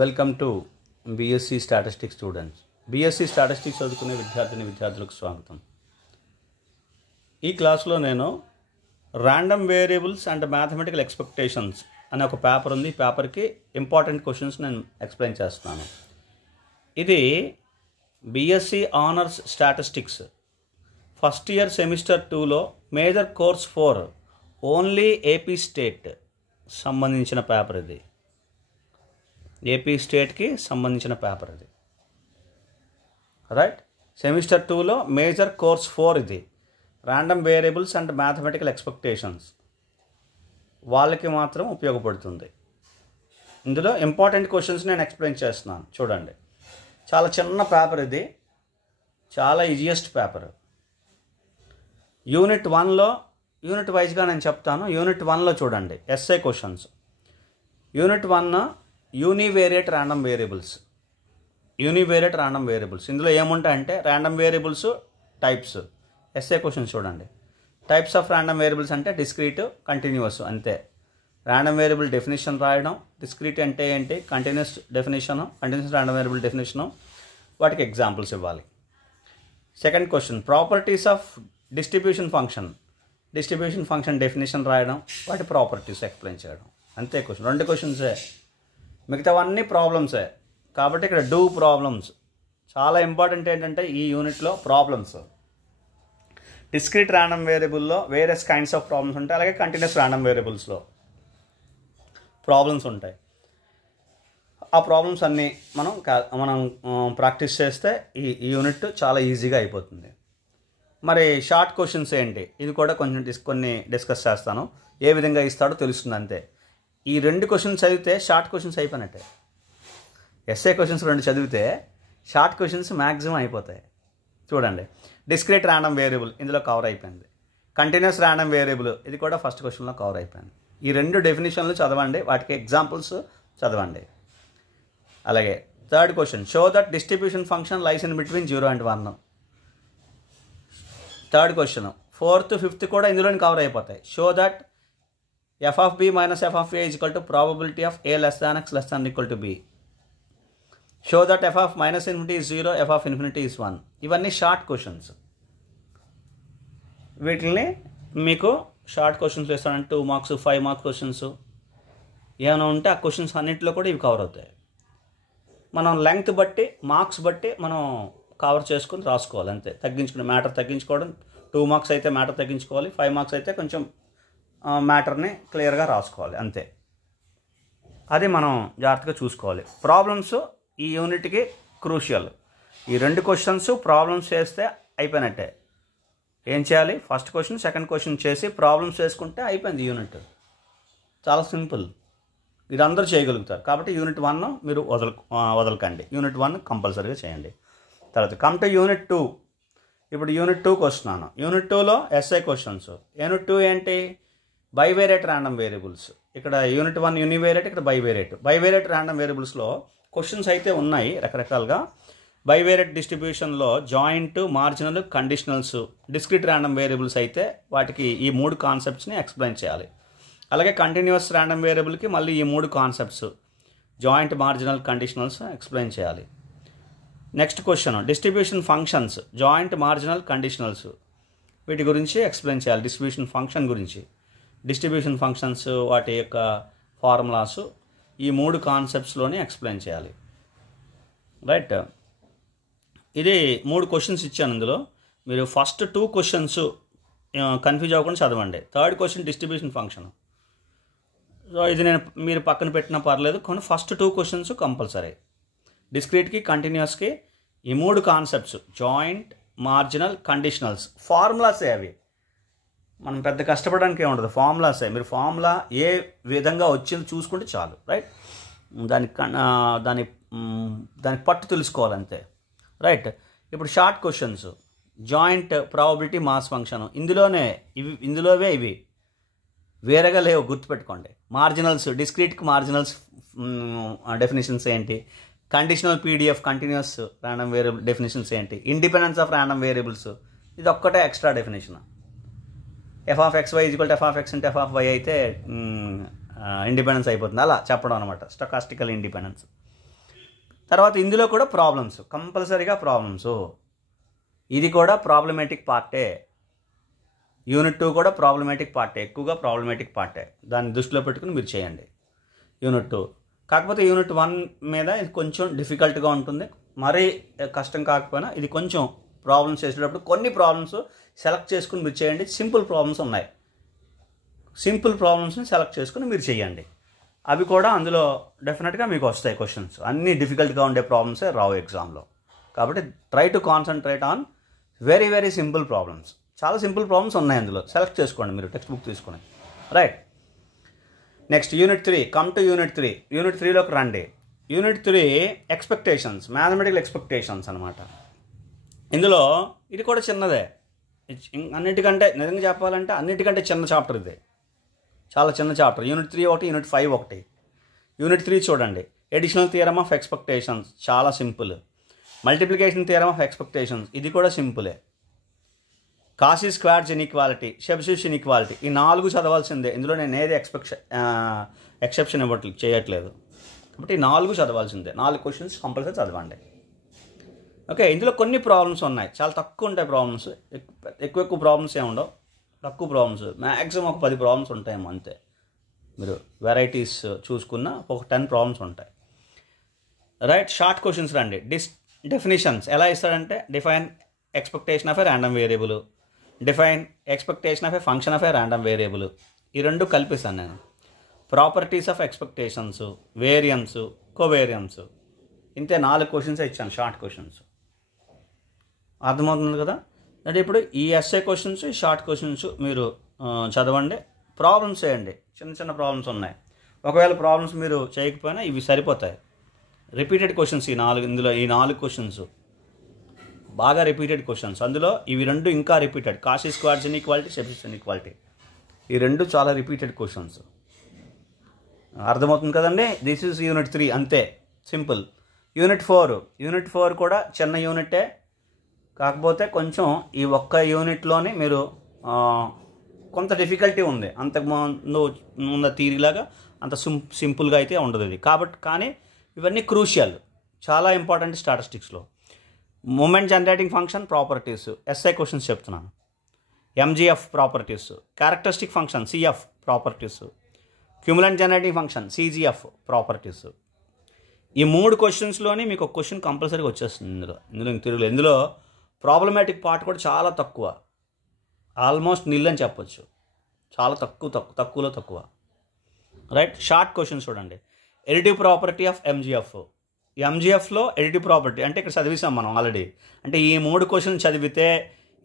Welcome to BSc statistics students. BSc statistics చదువుకునే విద్యార్థులకు స్వాగతం. ఈ క్లాస్లో నేను random variables and mathematical expectations అనే ఒక పేపర్ ఉంది. ఈ పేపర్కి ఇంపార్టెంట్ క్వశ్చన్స్ నేను ఎక్స్ప్లెయిన్ చేస్తున్నాను. ఇది BSc honours statistics first year semester 2లో major course 4 only AP state సంబంధించిన పేపర్. ఇది ఏపీ స్టేట్కి సంబంధించిన పేపర్. ఇది రైట్. సెమిస్టర్ 2లో మేజర్ కోర్స్ 4 ఇది random variables and mathematical expectations వాళ్ళకి మాత్రం ఉపయోగపడుతుంది. ఇందులో ఇంపార్టెంట్ క్వశ్చన్స్ నేను ఎక్స్ప్లెయిన్ చేస్తున్నాను. చూడండి, చాలా చిన్న పేపర్ ఇది, చాలా ఈజియెస్ట్ పేపర్. యూనిట్ 1లో యూనిట్ వైజ్గా నేను చెప్తాను. యూనిట్ 1లో చూడండి S A questions. Unit 1 univariate random variables. Univariate random variables ఇందులో ఏముంటాయంటే random variables types. S A questions చూడండి. టైప్స్ ఆఫ్ ర్యాండమ్ వేరియబుల్స్ అంటే డిస్క్రీట్, కంటిన్యూస్ అంతే. ర్యాండమ్ వేరియబుల్ డెఫినేషన్ రాయడం, డిస్క్రీట్ అంటే ఏంటి, continuous definition, continuous random variable definition, వాటికి ఎగ్జాంపుల్స్ ఇవ్వాలి. Second question properties of distribution function. Distribution function definition రాయడం, వాటి ప్రాపర్టీస్ ఎక్స్ప్లెయిన్ చేయడం, అంతే క్వశ్చన్. 2 క్వశ్చన్సే, మిగతావన్నీ ప్రాబ్లమ్సే. కాబట్టి ఇక్కడ డూ ప్రాబ్లమ్స్ చాలా ఇంపార్టెంట్. ఏంటంటే ఈ యూనిట్లో ప్రాబ్లమ్స్, డిస్క్రీట్ ర్యాండమ్ వేరియబుల్లో వేరియస్ కైండ్స్ ఆఫ్ ప్రాబ్లమ్స్ ఉంటాయి, అలాగే కంటిన్యూస్ ర్యాండమ్ వేరియబుల్స్లో ప్రాబ్లమ్స్ ఉంటాయి. ఆ ప్రాబ్లమ్స్ అన్నీ మనం ప్రాక్టీస్ చేస్తే ఈ యూనిట్ చాలా ఈజీగా అయిపోతుంది. మరి షార్ట్ క్వశ్చన్స్ ఏంటి, ఇది కూడా కొన్ని డిస్కస్ చేస్తాను. ఏ విధంగా ఇస్తాడో తెలుస్తుంది అంతే. ఈ 2 క్వశ్చన్స్ చదివితే షార్ట్ క్వశ్చన్స్ అయిపోయినట్టే. ఎస్ఏ క్వశ్చన్స్ 2 చదివితే షార్ట్ క్వశ్చన్స్ మ్యాక్సిమం అయిపోతాయి. చూడండి, డిస్క్రీట్ ర్యాండమ్ వేరియబుల్ ఇందులో కవర్ అయిపోయింది. కంటిన్యూస్ ర్యాండమ్ వేరియబుల్ ఇది కూడా ఫస్ట్ క్వశ్చన్లో కవర్ అయిపోయింది. ఈ 2 డెఫినేషన్లు చదవండి, వాటికి ఎగ్జాంపుల్స్ చదవండి. అలాగే third question, show that distribution function lies in between 0 and 1. Third question, 4th 5th కూడా ఇందులోని కవర్ అయిపోతాయి. Show that f of b minus f of a is equal to probability of a less than x less than or equal to b. Show that f of minus infinity is 0, f of infinity is 1. ఇవన్నీ short questions. వీటిని మీకు short questions వేస్తానంటే 2 marks 5 marks questions ఏమైనా ఉంటే ఆ questions అన్నింటిలో కూడా ఇవి కవర్ అవుతాయి. మనం లెంగ్త్ బట్టి మార్క్స్ బట్టి మనం కవర్ చేసుకుని రాసుకోవాలి అంతే. తగ్గించుకుని మ్యాటర్ తగ్గించుకోవడం. 2 మార్క్స్ అయితే మ్యాటర్ తగ్గించుకోవాలి, 5 మార్క్స్ అయితే కొంచెం మ్యాటర్ని క్లియర్గా రాసుకోవాలి అంతే. అది మనం జాగ్రత్తగా చూసుకోవాలి. ప్రాబ్లమ్స్ ఈ యూనిట్కి క్రూషియల్. ఈ 2 క్వశ్చన్స్ ప్రాబ్లమ్స్ చేస్తే అయిపోయినట్టే. ఏం చేయాలి, ఫస్ట్ క్వశ్చన్ సెకండ్ క్వశ్చన్ చేసి ప్రాబ్లమ్స్ చేసుకుంటే అయిపోయింది యూనిట్. చాలా సింపుల్, ఇది అందరూ చేయగలుగుతారు. కాబట్టి యూనిట్ 1 మీరు వదలకండి. యూనిట్ 1 కంపల్సరీగా చేయండి. తర్వాత కమ్ టు యూనిట్ 2. ఇప్పుడు యూనిట్ 2కి వస్తున్నాను. యూనిట్ 2లో ఎస్ఐ క్వశ్చన్స్. యూనిట్ 2 ఏంటి, బైవేరియట్ ర్యాండమ్ వేరియబుల్స్. ఇక్కడ యూనిట్ 1 యూనివేరియట్, ఇక్కడ బైవేరియట్. బైవేరియట్ ర్యాండమ్ వేరియబుల్స్లో క్వశ్చన్స్ అయితే ఉన్నాయి రకరకాలుగా. బైవేరియట్ డిస్ట్రిబ్యూషన్లో joint, marginal, conditionals. Discrete random variables అయితే వాటికి ఈ 3 కాన్సెప్ట్స్ని ఎక్స్ప్లెయిన్ చేయాలి. అలాగే కంటిన్యూస్ ర్యాండమ్ వేరియబుల్కి మళ్ళీ ఈ 3 concepts joint, marginal, conditionals explain చేయాలి. Next question, distribution functions joint, marginal, conditionals వీటి గురించి ఎక్స్ప్లెయిన్ చేయాలి. డిస్ట్రిబ్యూషన్ ఫంక్షన్ గురించి, డిస్ట్రిబ్యూషన్ ఫంక్షన్స్ వాటి యొక్క ఫార్ములాస్ ఈ 3 కాన్సెప్ట్స్లోనే ఎక్స్ప్లెయిన్ చేయాలి. రైట్. ఇది 3 క్వశ్చన్స్ ఇచ్చాను. ఇందులో మీరు ఫస్ట్ 2 క్వశ్చన్స్ కన్ఫ్యూజ్ అవ్వకుండా చదవండి. Third question distribution function. So ఇది మీరు పక్కన పెట్టినా పర్లేదు, కానీ ఫస్ట్ 2 క్వశ్చన్స్ కంపల్సరీ. డిస్క్రీట్కి, కంటిన్యూస్కి ఈ 3 కాన్సెప్ట్స్ జాయింట్, మార్జినల్, కండిషనల్స్ ఫార్ములాసే. అవి మనం పెద్ద కష్టపడడానికి ఏముండదు, ఫార్ములాసే. మీరు ఫార్ములా ఏ విధంగా వచ్చిందో చూసుకుంటే చాలు. రైట్. దాని పట్టు తెలుసుకోవాలంతే. రైట్. ఇప్పుడు short questions, joint, probability, mass function. ఇందులోవే ఇవి వేరేగా లేవు, గుర్తుపెట్టుకోండి. మార్జినల్స్, డిస్క్రీట్కి మార్జినల్స్ డెఫినేషన్స్ ఏంటి, conditional PDF continuous random variable definitions ఏంటి, ఇండిపెండెన్స్ ఆఫ్ ర్యాండమ్ వేరియబుల్స్ ఇది ఒక్కటే extra definition. F of X Y equal to F of X into F of Y అయితే ఇండిపెండెన్స్ అయిపోతుంది. అలా చెప్పడం అనమాట, స్టొకాస్టికల్ ఇండిపెండెన్స్. తర్వాత ఇందులో కూడా ప్రాబ్లమ్స్, కంపల్సరీగా ప్రాబ్లమ్స్. ఇది కూడా ప్రాబ్లమేటిక్ పార్టే. యూనిట్ 2 కూడా ప్రాబ్లమేటిక్ పార్టే, ఎక్కువగా ప్రాబ్లమేటిక్ పార్టే. దాన్ని దృష్టిలో పెట్టుకుని మీరు చేయండి యూనిట్ 2. కాకపోతే యూనిట్ 1 మీద ఇది కొంచెం డిఫికల్ట్గా ఉంటుంది, మరీ కష్టం కాకపోయినా ఇది కొంచెం ప్రాబ్లమ్స్ చేసేటప్పుడు కొన్ని ప్రాబ్లమ్స్ సెలెక్ట్ చేసుకుని మీరు చేయండి. సింపుల్ ప్రాబ్లమ్స్ ఉన్నాయి, సింపుల్ ప్రాబ్లమ్స్ని సెలెక్ట్ చేసుకుని మీరు చేయండి. అవి కూడా అందులో డెఫినెట్గా మీకు వస్తాయి క్వశ్చన్స్. అన్నీ డిఫికల్ట్గా ఉండే ప్రాబ్లమ్సే రావు ఎగ్జామ్లో. కాబట్టి try to concentrate on very very simple problems. చాలా సింపుల్ ప్రాబ్లమ్స్ ఉన్నాయి అందులో, సెలెక్ట్ చేసుకోండి మీరు టెక్స్ట్ బుక్ తీసుకుని. Right, next unit 3. Come to unit 3. Unit 3లోకి రండి. యూనిట్ 3 ఎక్స్పెక్టేషన్స్, మ్యాథమెటికల్ ఎక్స్పెక్టేషన్స్ అనమాట. ఇందులో ఇది కూడా చిన్నదే, అన్నిటికంటే నిజంగా చెప్పాలంటే అన్నిటికంటే చిన్న చాప్టర్ ఇది, చాలా చిన్న చాప్టర్. యూనిట్ 3 ఒకటి, యూనిట్ 5 ఒకటి. యూనిట్ 3 చూడండి. ఎడిషనల్ థియరమ్ ఆఫ్ ఎక్స్పెక్టేషన్స్ చాలా simple. Multiplication theorem of expectations ఇది కూడా సింపులే. Cauchy Schwarz inequality, Chebyshev's inequality, ఈ 4 చదవాల్సిందే. ఇందులో నేను ఏది ఎక్సెప్షన్ చేయట్లేదు. కాబట్టి ఈ 4 చదవాల్సిందే. 4 క్వశ్చన్స్ కంపల్సరీ చదవండి. ఓకే, ఇందులో కొన్ని ప్రాబ్లమ్స్ ఉన్నాయి, చాలా తక్కువ ఉంటాయి ప్రాబ్లమ్స్. ఎక్కువ ప్రాబ్లమ్స్ ఏమి ఉండవు, తక్కువ ప్రాబ్లమ్స్. మ్యాక్సిమం ఒక 10 ప్రాబ్లమ్స్ ఉంటాయేమో అంతే. మీరు వెరైటీస్ చూసుకున్న ఒక 10 ప్రాబ్లమ్స్ ఉంటాయి. రైట్, షార్ట్ క్వశ్చన్స్ రండి. డెఫినేషన్స్ ఎలా ఇస్తాడంటే, define expectation of a random variable, define expectation of a function of a random variable, ఈ రెండు కల్పిస్తాను నేను. Properties of expectations, variance, covariance, ఇంతే 4 క్వశ్చన్స్ ఇచ్చాను, షార్ట్ క్వశ్చన్స్. అర్థమవుతుంది కదా. అంటే ఇప్పుడు ఈ ఎస్ఏ క్వశ్చన్స్, ఈ షార్ట్ క్వశ్చన్స్ మీరు చదవండి, ప్రాబ్లమ్స్ చేయండి. చిన్న చిన్న ప్రాబ్లమ్స్ ఉన్నాయి. ఒకవేళ ప్రాబ్లమ్స్ మీరు చేయకపోయినా ఇవి సరిపోతాయి. రిపీటెడ్ క్వశ్చన్స్ ఇందులో ఈ 4 క్వశ్చన్స్ బాగా రిపీటెడ్ క్వశ్చన్స్. అందులో ఇవి 2 ఇంకా repeated. Cauchy Schwarz inequality, Chebyshev's inequality, ఈ 2 చాలా రిపీటెడ్ క్వశ్చన్స్. అర్థమవుతుంది కదండి. దిస్ ఈజ్ యూనిట్ 3, అంతే సింపుల్. యూనిట్ 4 కూడా చిన్న యూనిటే, కాకపోతే కొంచెం ఈ ఒక్క యూనిట్లోనే మీరు కొంత డిఫికల్టీ ఉంది. అంతకుముందు ఉన్న థియరీలాగా అంత సింపుల్గా అయితే ఉండదు ఇది. కానీ ఇవన్నీ క్రూషియల్, చాలా ఇంపార్టెంట్ స్టాటిస్టిక్స్లో. Moment generating function properties, S I questions చెప్తున్నాను. MGF properties, characteristic function CF properties, cumulant generating function CGF properties. ఈ 3 క్వశ్చన్స్లోని మీకు ఒక క్వశ్చన్ కంపల్సరీగా వచ్చేస్తుంది ఇందులో. ఇందులో ప్రాబ్లమాటిక్ పార్ట్ కూడా చాలా తక్కువ, ఆల్మోస్ట్ నిల్ అని చెప్పొచ్చు. చాలా తక్కువలో తక్కువ. రైట్, షార్ట్ క్వశ్చన్స్ చూడండి. Additive property of MGF. ఎంజిఎఫ్లో ఎడిటివ్ ప్రాపర్టీ అంటే ఇక్కడ చదివిసాం మనం ఆల్రెడీ. అంటే ఈ 3 క్వశ్చన్స్ చదివితే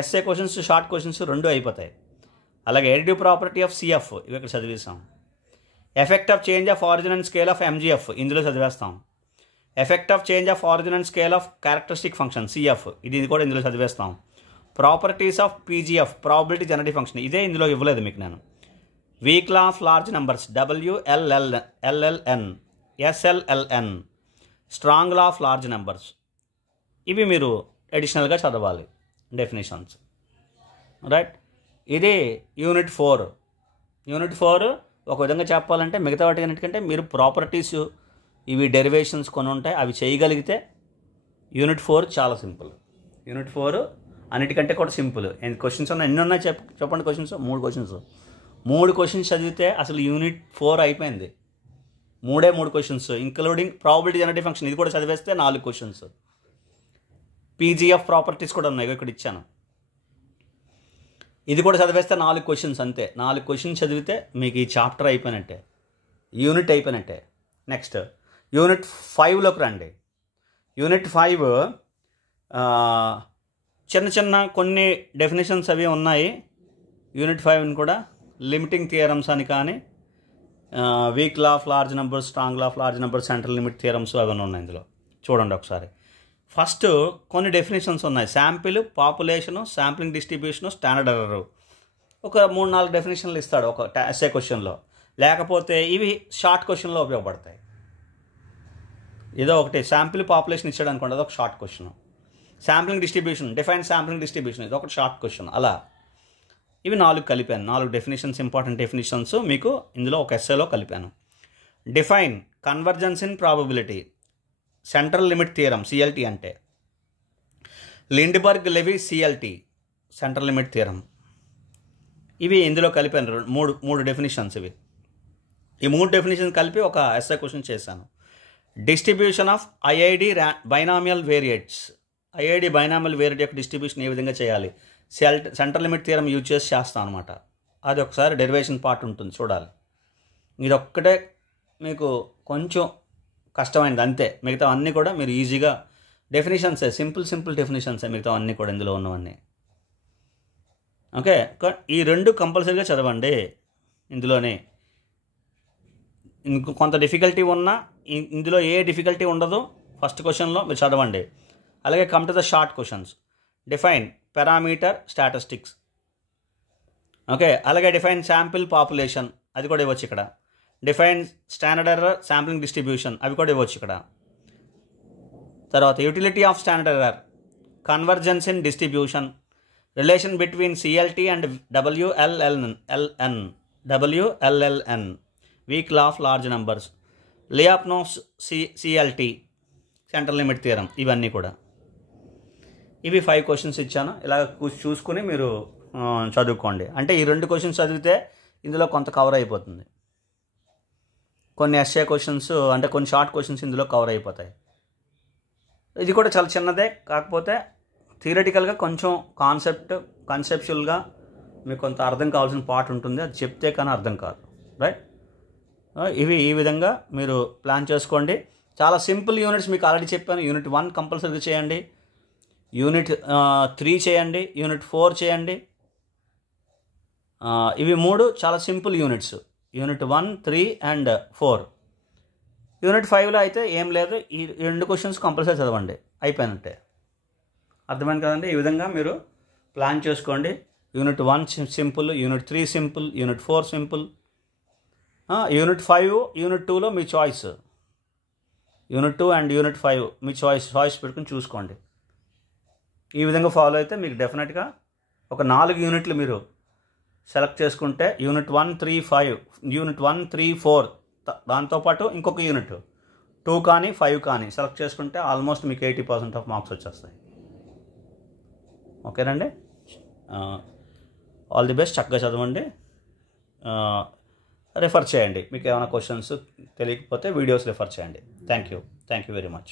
ఎస్ఏ క్వశ్చన్స్, షార్ట్ క్వశ్చన్స్ 2 అయిపోతాయి. అలాగే ఎడిటివ్ ప్రాపర్టీ ఆఫ్ సిఎఫ్ ఇవి ఇక్కడ చదివేసాం. Effect of change of origin and scale of MGF ఇందులో చదివేస్తాం. Effect of change of origin and scale of characteristic function CF ఇది కూడా ఇందులో చదివేస్తాం. Properties of PGF probability generative function ఇదే ఇందులో ఇవ్వలేదు మీకు నేను. Weak law of large numbers WLLN SLLN, strong law of large numbers, ఇవి మీరు అడిషనల్గా చదవాలి డెఫినేషన్స్. రైట్, ఇది యూనిట్ 4. యూనిట్ 4 ఒక విధంగా చెప్పాలంటే మిగతా వాటి అన్నిటికంటే మీరు ప్రాపర్టీస్ ఇవి డెరివేషన్స్ కొన్ని ఉంటాయి, అవి చేయగలిగితే యూనిట్ 4 చాలా సింపుల్. యూనిట్ 4 అన్నిటికంటే కూడా సింపుల్. క్వశ్చన్స్ ఉన్నాయి, ఎన్ని ఉన్నాయి చెప్పండి క్వశ్చన్స్? 3 క్వశ్చన్స్ చదివితే అసలు యూనిట్ 4 అయిపోయింది. 3 questions including probability generative function ఇది కూడా చదివేస్తే 4 క్వశ్చన్స్. పీజీఎఫ్ ప్రాపర్టీస్ కూడా ఉన్నాయి, ఇక్కడ ఇచ్చాను. ఇది కూడా చదివేస్తే 4 క్వశ్చన్స్ అంతే. 4 క్వశ్చన్స్ చదివితే మీకు ఈ చాప్టర్ అయిపోయినట్టే, యూనిట్ అయిపోయినట్టే. నెక్స్ట్ యూనిట్ 5లోకి రండి. యూనిట్ 5 చిన్న కొన్ని డెఫినేషన్స్ అవి ఉన్నాయి. యూనిట్ 5 కూడా లిమిటింగ్ థియరమ్స్ అని కానీ, week law of large numbers, strong law of large numbers, central limit theorems అవన్నీ ఉన్నాయి ఇందులో. చూడండి ఒకసారి. ఫస్ట్ కొన్ని డెఫినేషన్స్ ఉన్నాయి. Sample, population, sampling distribution, standard error. ఒక 3-4 డెఫినేషన్లు ఇస్తాడు ఒక ఎస్ఏ క్వశ్చన్లో. లేకపోతే ఇవి షార్ట్ క్వశ్చన్లో ఉపయోగపడతాయి. ఏదో ఒకటి శాంపిల్, పాపులేషన్ ఇచ్చాడు అనుకోండి, అదొక short question. Sampling distribution, define sampling distribution, ఇది ఒక షార్ట్ క్వశ్చన్. అలా ఇవి 4 కలిపాను. 4 డెఫినేషన్స్, ఇంపార్టెంట్ డెఫినేషన్స్ మీకు ఇందులో ఒక ఎస్ఏలో కలిపాను. Define convergence in probability, central limit theorem, CLT అంటే. Lindeberg Levy CLT, central limit theorem. ఇవి ఇందులో కలిపాను, మూడు డెఫినేషన్స్ ఇవి. ఈ 3 డెఫినేషన్స్ కలిపి ఒక ఎస్ఐ క్వశ్చన్ చేశాను. Distribution of IID binomial variates, IID binomial variate యొక్క డిస్ట్రిబ్యూషన్ ఏ విధంగా చేయాలి, సెంట్రల్ లిమిట్ థియరం యూజ్ చేసి చేస్తాను అనమాట. అది ఒకసారి డెరివేషన్ పార్ట్ ఉంటుంది, చూడాలి. ఇది ఒక్కటే మీకు కొంచెం కష్టమైనది అంతే, మిగతా అన్నీ కూడా మీరు ఈజీగా డెఫినేషన్సే, సింపుల్ డెఫినేషన్సే మిగతా అన్నీ కూడా ఇందులో ఉన్నవన్నీ. ఓకే, ఈ 2 కంపల్సరీగా చదవండి. ఇందులోనే ఇంకో కొంత డిఫికల్టీ ఉన్నా ఇందులో ఏ డిఫికల్టీ ఉండదు, ఫస్ట్ క్వశ్చన్లో మీరు చదవండి. అలాగే come to the short questions. Define parameter statistics. Okay, అలాగే డిఫైన్ శాంపిల్ పాపులేషన్, అది కూడా ఇవ్వచ్చు ఇక్కడ. Define standard error sampling distribution, అవి కూడా ఇవ్వచ్చు ఇక్కడ. తర్వాత utility of standard error, convergence in distribution, relation between CLT and WLLN, weak law of large numbers, Lyapunov's CLT, central limit theorem, ఇవన్నీ కూడా. ఇవి 5 క్వశ్చన్స్ ఇచ్చాను. ఇలా చూసుకుని మీరు చదువుకోండి. అంటే ఈ 2 క్వశ్చన్స్ చదివితే ఇందులో కొంత కవర్ అయిపోతుంది. కొన్ని ఎస్ఏ క్వశ్చన్స్ అంటే కొన్ని షార్ట్ క్వశ్చన్స్ ఇందులో కవర్ అయిపోతాయి. ఇది కూడా చాలా చిన్నదే, కాకపోతే థియరిటికల్గా కొంచెం కాన్సెప్చువల్గా మీకు కొంత అర్థం కావాల్సిన పార్ట్ ఉంటుంది. అది చెప్తే కానీ అర్థం కాదు, రైట్? ఇవి ఈ విధంగా మీరు ప్లాన్ చేసుకోండి. చాలా సింపుల్ యూనిట్స్ మీకు ఆల్రెడీ చెప్పాను. యూనిట్ 1 కంపల్సరీగా చేయండి, యూనిట్ 3 చేయండి, యూనిట్ 4 చేయండి. ఇవి 3 చాలా simple units, unit 1, 3 and 4. Unit 5లో అయితే ఏం లేదు, ఈ 2 క్వశ్చన్స్ కంపల్సరీ చదవండి, అయిపోయినట్టే. అర్థమైంది కదండి? ఈ విధంగా మీరు ప్లాన్ చేసుకోండి. Unit 1 simple, unit 3 simple, unit 4 simple, unit 5 unit 2లో మీ చాయిస్. యూనిట్ 2 అండ్ యూనిట్ 5 మీ చాయిస్ పెట్టుకుని చూసుకోండి. ఈ విధంగా ఫాలో అయితే మీకు డెఫినెట్గా ఒక 4 యూనిట్లు మీరు సెలెక్ట్ చేసుకుంటే, యూనిట్ 1, 3, 5, యూనిట్ 1, 3, 4 దాంతోపాటు ఇంకొక యూనిట్ 2 కానీ 5 కానీ సెలెక్ట్ చేసుకుంటే ఆల్మోస్ట్ మీకు 80% ఆఫ్ మార్క్స్ వచ్చేస్తాయి. ఓకేనండి, ఆల్ ది బెస్ట్. చక్కగా చదవండి, రెఫర్ చేయండి. మీకు ఏమైనా క్వశ్చన్స్ తెలియకపోతే వీడియోస్ రెఫర్ చేయండి. Thank you very much.